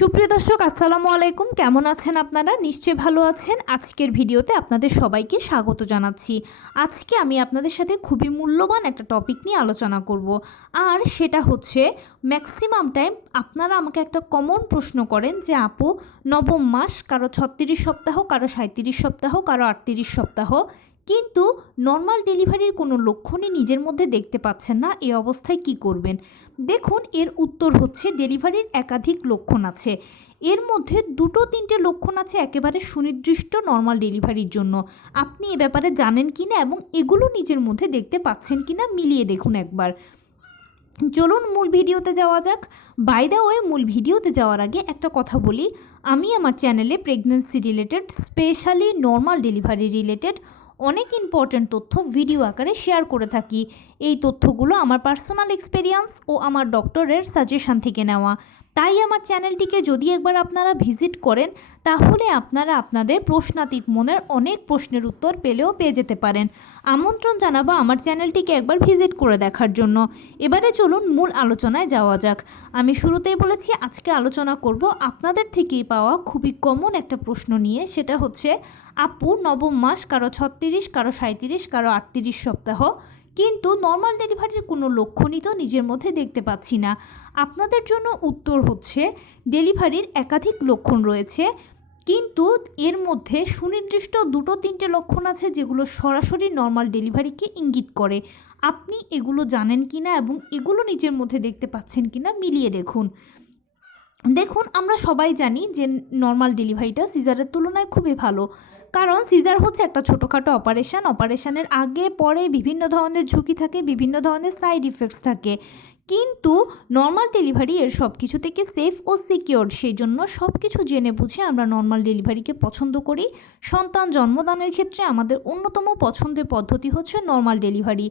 সুপ্রিয় দর্শক, আসসালামু আলাইকুম। কেমন আছেন আপনারা? নিশ্চয়ই ভালো আছেন। আজকের ভিডিওতে আপনাদের সবাইকে স্বাগত জানাচ্ছি। আজকে আমি আপনাদের সাথে খুবই মূল্যবান একটা টপিক নিয়ে আলোচনা করব, আর সেটা হচ্ছে ম্যাক্সিমাম টাইম আপনারা আমাকে একটা কমন প্রশ্ন করেন যে আপু, নবম মাস, কারো 36 সপ্তাহ, কারো 37 সপ্তাহ, কারো 38 সপ্তাহ, কিন্তু নর্মাল ডেলিভারির কোনো লক্ষণই নিজের মধ্যে দেখতে পাচ্ছেন না, এই অবস্থায় কি করবেন? দেখুন, এর উত্তর হচ্ছে ডেলিভারির একাধিক লক্ষণ আছে। এর মধ্যে দুটো তিনটে লক্ষণ আছে একেবারে সুনির্দিষ্ট নর্মাল ডেলিভারির জন্য। আপনি এ ব্যাপারে জানেন কি না এবং এগুলো নিজের মধ্যে দেখতে পাচ্ছেন কি না মিলিয়ে দেখুন একবার। চলুন মূল ভিডিওতে যাওয়া যাক। বাই দ্য ওয়ে, মূল ভিডিওতে যাওয়ার আগে একটা কথা বলি, আমি আমার চ্যানেলে pregnancy related, specially normal delivery related অনেক ইম্পর্ট্যান্ট তথ্য ভিডিও আকারে শেয়ার করে থাকি। এই তথ্যগুলো আমার পার্সোনাল এক্সপেরিয়েন্স ও আমার ডক্টরের সাজেশন থেকে নেওয়া। তাই আমার চ্যানেলটিকে যদি একবার আপনারা ভিজিট করেন, তাহলে আপনারা আপনাদের প্রশ্নাতীত মনের অনেক প্রশ্নের উত্তর পেয়ে যেতে পারেন। আমন্ত্রণ জানাবো আমার চ্যানেলটিকে একবার ভিজিট করে দেখার জন্য। এবারে চলুন মূল আলোচনায় যাওয়া যাক। আমি শুরুতেই বলেছি আজকে আলোচনা করব আপনাদের থেকেই পাওয়া খুবই কমন একটা প্রশ্ন নিয়ে। সেটা হচ্ছে, আপু, নবম মাস, কারো 36, কারো 37, কারো 38 সপ্তাহ, কিন্তু নর্মাল ডেলিভারির কোনো লক্ষণই তো নিজের মধ্যে দেখতে পাচ্ছি না। আপনাদের জন্য উত্তর হচ্ছে, ডেলিভারির একাধিক লক্ষণ রয়েছে, কিন্তু এর মধ্যে সুনির্দিষ্ট দুটো তিনটে লক্ষণ আছে যেগুলো সরাসরি নর্মাল ডেলিভারিকে ইঙ্গিত করে। আপনি এগুলো জানেন কি না এবং এগুলো নিজের মধ্যে দেখতে পাচ্ছেন কি না মিলিয়ে দেখুন। দেখুন, আমরা সবাই জানি যে নর্মাল ডেলিভারিটা সিজারের তুলনায় খুবই ভালো, কারণ সিজার হচ্ছে একটা ছোটোখাটো অপারেশনের আগে পরে বিভিন্ন ধরনের ঝুঁকি থাকে, বিভিন্ন ধরনের সাইড ইফেক্টস থাকে, কিন্তু নর্মাল ডেলিভারি এর সব কিছু থেকে সেফ ও সিকিওর। সেই জন্য সব কিছু জেনে বুঝে আমরা নর্মাল ডেলিভারিকে পছন্দ করি। সন্তান জন্মদানের ক্ষেত্রে আমাদের অন্যতম পছন্দের পদ্ধতি হচ্ছে নর্মাল ডেলিভারি।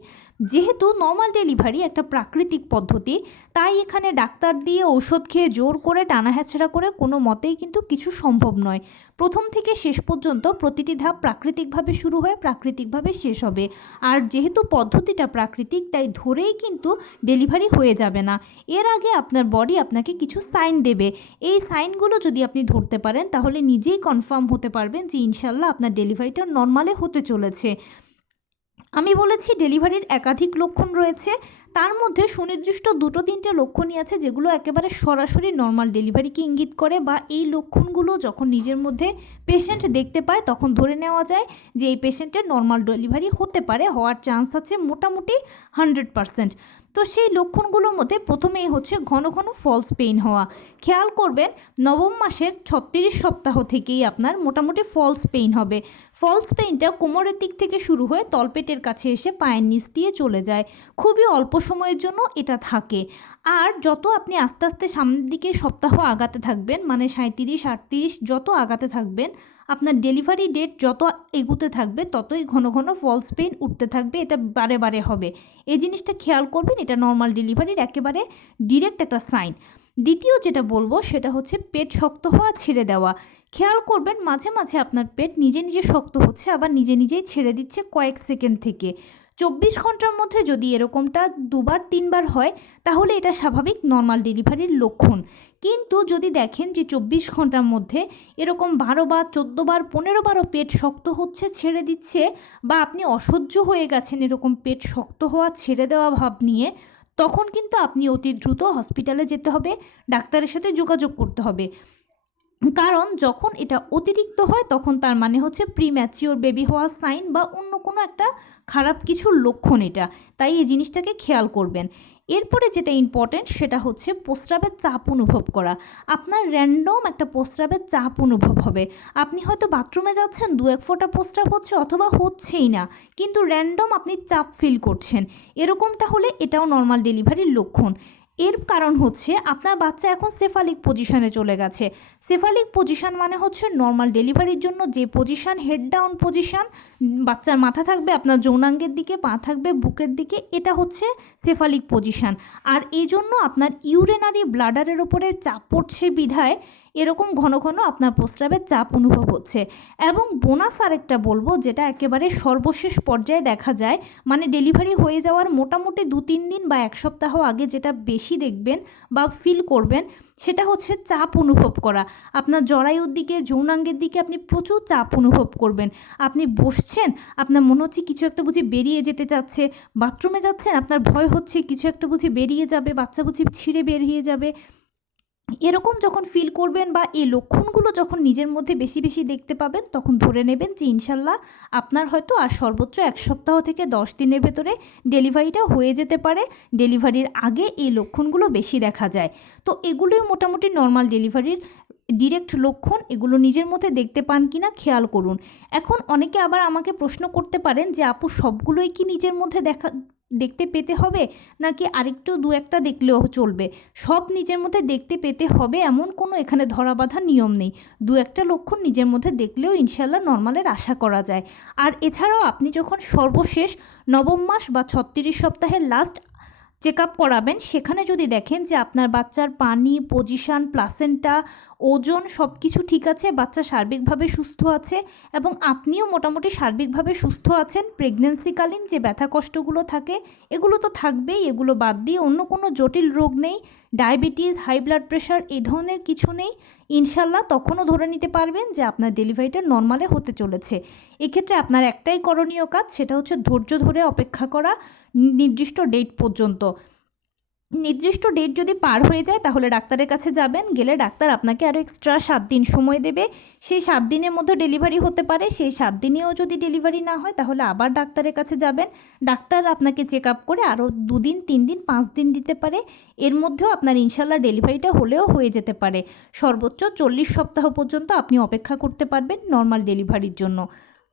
যেহেতু নর্মাল ডেলিভারি একটা প্রাকৃতিক পদ্ধতি, তাই এখানে ডাক্তার দিয়ে ঔষধ খেয়ে জোর করে টানা হ্যাচড়া করে কোনো মতেই কিন্তু কিছু সম্ভব নয়। প্রথম থেকে শেষ পর্যন্ত প্রতিটি ধাপ প্রাকৃতিকভাবে শুরু হয়ে প্রাকৃতিকভাবে শেষ হবে। আর যেহেতু পদ্ধতিটা প্রাকৃতিক, তাই ধরেই কিন্তু ডেলিভারি হয়ে যাবে না। এর আগে আপনার বডি আপনাকে কিছু সাইন দেবে। এই সাইনগুলো যদি আপনি ধরতে পারেন, তাহলে নিজেই কনফার্ম হতে পারবেন যে ইনশাল্লাহ আপনার ডেলিভারিটা নর্মালে হতে চলেছে। আমি বলেছি ডেলিভারির একাধিক লক্ষণ রয়েছে, তার মধ্যে সুনির্দিষ্ট দুটো তিনটে লক্ষণই আছে যেগুলো একেবারে সরাসরি নর্মাল ডেলিভারিকে ইঙ্গিত করে, বা এই লক্ষণগুলো যখন নিজের মধ্যে পেশেন্ট দেখতে পায় তখন ধরে নেওয়া যায় যে এই পেশেন্টের নর্মাল ডেলিভারি হতে পারে, হওয়ার চান্স আছে মোটামুটি 100%। তো সেই লক্ষণগুলোর মধ্যে প্রথমেই হচ্ছে ঘন ঘন ফলস পেইন হওয়া। খেয়াল করবেন, নবম মাসের 36 সপ্তাহ থেকেই আপনার মোটামুটি ফলস পেইন হবে। ফলস পেইনটা কোমরের দিক থেকে শুরু হয়ে তলপেটের কাছে এসে পায়ের নিচ দিয়ে চলে যায়। খুবই অল্প সময়ের জন্য এটা থাকে। আর যত আপনি আস্তে আস্তে সামনের দিকে সপ্তাহ আগাতে থাকবেন, মানে 37, 38 যত আগাতে থাকবেন, আপনার ডেলিভারি ডেট যত এগুতে থাকবে, ততই ঘন ঘন ফলস পেইন উঠতে থাকবে। এটা বারে বারে হবে। এই জিনিসটা খেয়াল করবেন, এটা নর্মাল ডেলিভারির একেবারে ডিরেক্ট একটা সাইন। দ্বিতীয় যেটা বলবো সেটা হচ্ছে পেট শক্ত হওয়া, ছেড়ে দেওয়া। খেয়াল করবেন মাঝে মাঝে আপনার পেট নিজে নিজে শক্ত হচ্ছে, আবার নিজে নিজেই ছেড়ে দিচ্ছে কয়েক সেকেন্ড থেকে। 24 ঘন্টার মধ্যে যদি এরকমটা 2বার 3বার হয়, তাহলে এটা স্বাভাবিক নর্মাল ডেলিভারির লক্ষণ। কিন্তু যদি দেখেন যে 24 ঘন্টার মধ্যে এরকম 12 বার, 14 বার, 15 বারও পেট শক্ত হচ্ছে, ছেড়ে দিচ্ছে, বা আপনি অসহ্য হয়ে গেছেন এরকম পেট শক্ত হওয়া, ছেড়ে দেওয়া ভাব নিয়ে, তখন কিন্তু আপনি অতি দ্রুত হসপিটালে যেতে হবে, ডাক্তারের সাথে যোগাযোগ করতে হবে। কারণ যখন এটা অতিরিক্ত হয় তখন তার মানে হচ্ছে প্রিম্যাচিওর বেবি হওয়ার সাইন বা অন্য কোনো একটা খারাপ কিছুর লক্ষণ এটা। তাই এই জিনিসটাকে খেয়াল করবেন। এরপরে যেটা ইম্পর্টেন্ট সেটা হচ্ছে প্রস্রাবের চাপ অনুভব করা। আপনার র্যান্ডম একটা প্রস্রাবের চাপ অনুভব হবে। আপনি হয়তো বাথরুমে যাচ্ছেন, 2-1 ফোঁটা প্রস্রাব হচ্ছে অথবা হচ্ছেই না, কিন্তু র্যান্ডম আপনি চাপ ফিল করছেন। এরকমটা হলে এটাও নর্মাল ডেলিভারির লক্ষণ। এর কারণ হচ্ছে আপনার বাচ্চা এখন সেফালিক পজিশনে চলে গেছে। সেফালিক পজিশন মানে হচ্ছে নর্মাল ডেলিভারির জন্য যে পজিশন, হেড ডাউন পজিশন, বাচ্চার মাথা থাকবে আপনার যৌনাঙ্গের দিকে, পা থাকবে বুকের দিকে, এটা হচ্ছে সেফালিক পজিশন। আর এই জন্য আপনার ইউরিনারি ব্লাডারের ওপরে চাপ পড়ছে বিধায় এরকম ঘন ঘন আপনার প্রস্রাবের চাপ অনুভব হচ্ছে। এবং বোনাস আরেকটা বলবো, যেটা একেবারে সর্বশেষ পর্যায়ে দেখা যায়, মানে ডেলিভারি হয়ে যাওয়ার মোটামুটি 2-3 দিন বা 1 সপ্তাহ আগে যেটা বেশি দেখবেন বা ফিল করবেন, সেটা হচ্ছে চাপ অনুভব করা। আপনার জরায়ুর দিকে, যৌনাঙ্গের দিকে আপনি প্রচুর চাপ অনুভব করবেন। আপনি বসছেন, আপনার মনে হচ্ছে কিছু একটা বুঝি বেরিয়ে যেতে চাচ্ছে। বাথরুমে যাচ্ছেন, আপনার ভয় হচ্ছে কিছু একটা বুঝি বেরিয়ে যাবে, বাচ্চা বুঝি ছিঁড়ে বেরিয়ে যাবে। এরকম যখন ফিল করবেন বা এই লক্ষণগুলো যখন নিজের মধ্যে বেশি বেশি দেখতে পাবেন, তখন ধরে নেবেন যে ইনশাল্লাহ আপনার হয়তো আর সর্বোচ্চ 1 সপ্তাহ থেকে 10 দিনের ভেতরে ডেলিভারিটা হয়ে যেতে পারে। ডেলিভারির আগে এই লক্ষণগুলো বেশি দেখা যায়। তো এগুলোই মোটামুটি নর্মাল ডেলিভারির ডিরেক্ট লক্ষণ। এগুলো নিজের মধ্যে দেখতে পান কি না খেয়াল করুন। এখন অনেকে আবার আমাকে প্রশ্ন করতে পারেন যে আপু, সবগুলোই কি নিজের মধ্যে দেখতে পেতে হবে, নাকি আরেকটু 2-1টা দেখলেও চলবে? সব নিজের মধ্যে দেখতে পেতে হবে এমন কোনো এখানে ধরাবাঁধা নিয়ম নেই। 2-1টা লক্ষণ নিজের মধ্যে দেখলেও ইনশাল্লাহ নর্মালের আশা করা যায়। আর এছাড়াও আপনি যখন সর্বশেষ 9ম মাস বা 36 সপ্তাহের লাস্ট চেক আপ করাবেন, সেখানে যদি দেখেন যে আপনার বাচ্চার পানি, পজিশান, প্লাসেন্টা, ওজন সব কিছু ঠিক আছে, বাচ্চা সার্বিকভাবে সুস্থ আছে এবং আপনিও মোটামুটি সার্বিকভাবে সুস্থ আছেন, প্রেগনেন্সিকালীন যে ব্যথা কষ্টগুলো থাকে এগুলো তো থাকবেই, এগুলো বাদ দিয়ে অন্য কোনো জটিল রোগ নেই, ডায়াবেটিস, হাই ব্লাড প্রেশার এই ধরনের কিছু নেই, ইনশাল্লাহ তখনও ধরে নিতে পারবেন যে আপনার ডেলিভারিটা নর্মালে হতে চলেছে। এক্ষেত্রে আপনার একটাই করণীয় কাজ, সেটা হচ্ছে ধৈর্য ধরে অপেক্ষা করা নির্দিষ্ট ডেট পর্যন্ত। নির্দিষ্ট ডেট যদি পার হয়ে যায় তাহলে ডাক্তারের কাছে যাবেন, গেলে ডাক্তার আপনাকে আরও এক্সট্রা 7 দিন সময় দেবে। সেই 7 দিনের মধ্যে ডেলিভারি হতে পারে। সেই 7 দিনেও যদি ডেলিভারি না হয় তাহলে আবার ডাক্তারের কাছে যাবেন। ডাক্তার আপনাকে চেক আপ করে আরও 2 দিন, 3 দিন, 5 দিন দিতে পারে। এর মধ্যেও আপনার ইনশাল্লাহ ডেলিভারিটা হলেও হয়ে যেতে পারে। সর্বোচ্চ 40 সপ্তাহ পর্যন্ত আপনি অপেক্ষা করতে পারবেন নর্মাল ডেলিভারির জন্য।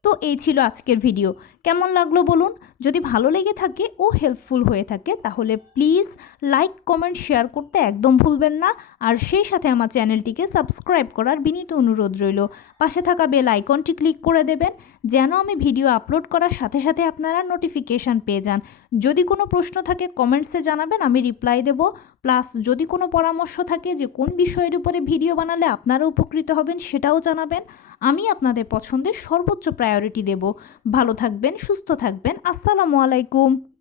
তো এই ছিল আজকের ভিডিও। কেমন লাগলো বলুন? যদি ভালো লেগে থাকে ও হেল্পফুল হয়ে থাকে তাহলে প্লিজ লাইক, কমেন্ট, শেয়ার করতে একদম ভুলবেন না। আর সেই সাথে আমার চ্যানেলটিকে সাবস্ক্রাইব করার বিনীত অনুরোধ রইল। পাশে থাকা বেল আইকনটি ক্লিক করে দেবেন, যেন আমি ভিডিও আপলোড করার সাথে সাথে আপনারা নোটিফিকেশান পেয়ে যান। যদি কোনো প্রশ্ন থাকে কমেন্টসে জানাবেন, আমি রিপ্লাই দেব। প্লাস যদি কোনো পরামর্শ থাকে যে কোন বিষয়ের উপরে ভিডিও বানালে আপনারা উপকৃত হবেন, সেটাও জানাবেন। আমি আপনাদের পছন্দের সর্বোচ্চ প্রায়োরিটি দেব। ভালো থাকবেন, সুস্থ থাকবেন। আসসালামু আলাইকুম।